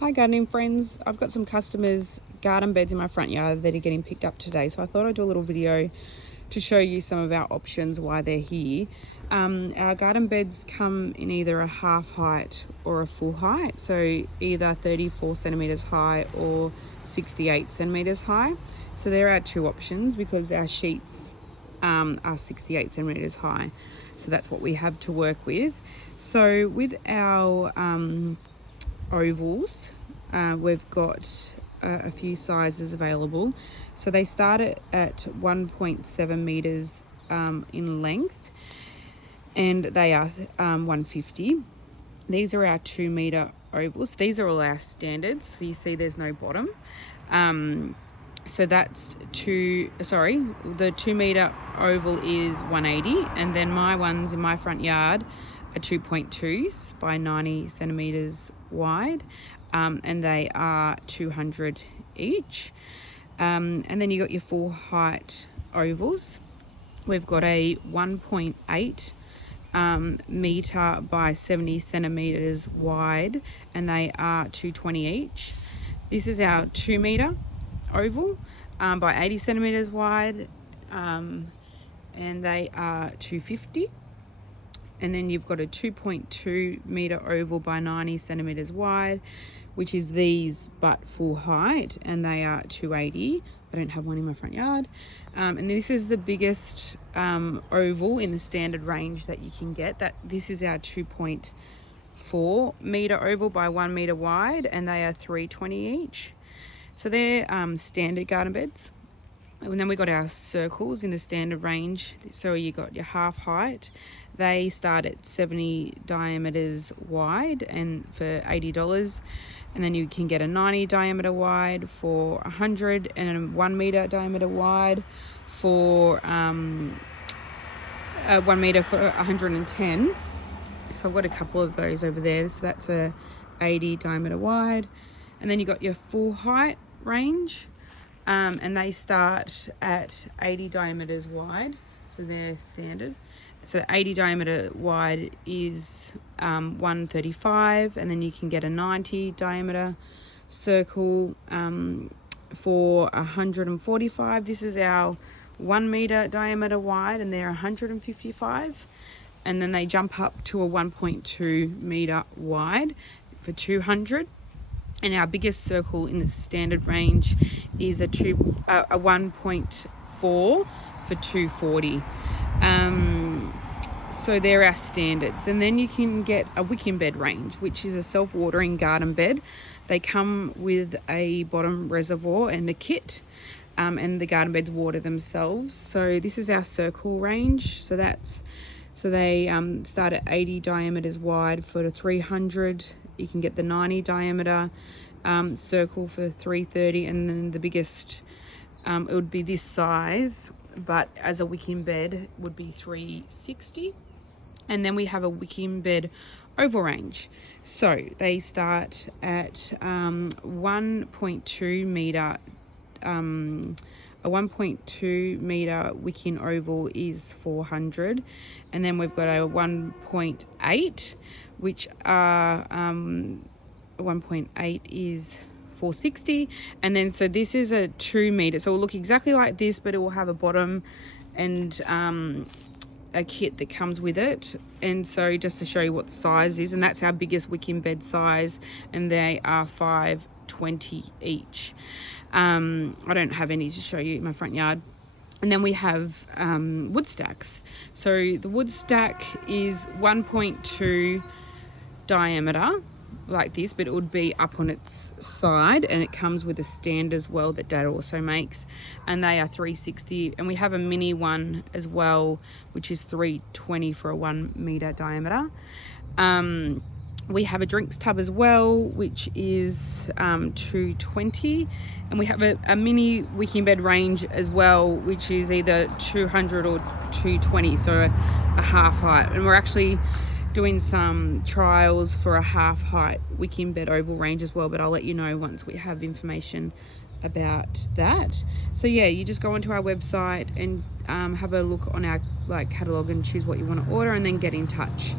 Hi gardening friends, I've got some customers' garden beds in my front yard that are getting picked up today, so I thought I'd do a little video to show you some of our options, why they're here. Our garden beds come in either a half height or a full height, so either 34 centimetres high or 68 centimetres high. So there are two options because our sheets are 68 centimetres high, so that's what we have to work with. So with our ovals, we've got a few sizes available. So they start at 1.7 meters in length, and they are 150. These are our 2 meter ovals. These are all our standards. So you see there's no bottom. So that's the 2 meter oval is 180, and then my ones in my front yard are 2.2s by 90 centimeters wide, and they are 200 each. And then you got your full height ovals. We've got a 1.8 meter by 70 centimeters wide, and they are 220 each. This is our 2 meter oval by 80 centimeters wide, and they are 250. And then you've got a 2.2 meter oval by 90 centimeters wide, which is these but full height, and they are 280. I don't have one in my front yard. And this is the biggest oval in the standard range that you can get. This is our 2.4 meter oval by 1 meter wide, and they are 320 each. So they're standard garden beds. And then we got our circles in the standard range. So you got your half height. They start at 70 diameters wide and for $80. And then you can get a 90 diameter wide for $100, and a 1 meter diameter wide for 1 meter for $110. So I've got a couple of those over there. So that's a 80 diameter wide. And then you got your full height range. And they start at 80 diameters wide, so they're standard. So 80 diameter wide is 135, and then you can get a 90 diameter circle for 145. This is our 1 meter diameter wide, and they're 155. And then they jump up to a 1.2 meter wide for 200. And our biggest circle in the standard range is a 1.4 for 240. So they're our standards. And then you can get a wicking bed range, which is a self-watering garden bed. They come with a bottom reservoir and a kit, and the garden beds water themselves. So this is our circle range. So they start at 80 diameters wide for 300. You can get the 90 diameter circle for 330, and then the biggest, it would be this size, but as a wicking bed would be 360. And then we have a wicking bed oval range. So they start at 1.2 meter. A 1.2 meter wicking oval is 400, and then we've got a 1.8, which are 1.8 is 460, and then so this is a 2 meter. So it'll look exactly like this, but it will have a bottom and a kit that comes with it. And so just to show you what the size is, and that's our biggest wicking bed size, and they are 520 each. I don't have any to show you in my front yard. And then we have wood stacks. So the wood stack is 1.2 diameter like this, but it would be up on its side, and it comes with a stand as well that Dad also makes, and they are 360. And we have a mini one as well, which is 320 for a 1 meter diameter. We have a drinks tub as well, which is 220, and we have a mini wicking bed range as well, which is either 200 or 220, so a half height. And we're actually doing some trials for a half height wicking bed oval range as well, but I'll let you know once we have information about that. So yeah, you just go onto our website and have a look on our catalogue and choose what you want to order, and then get in touch.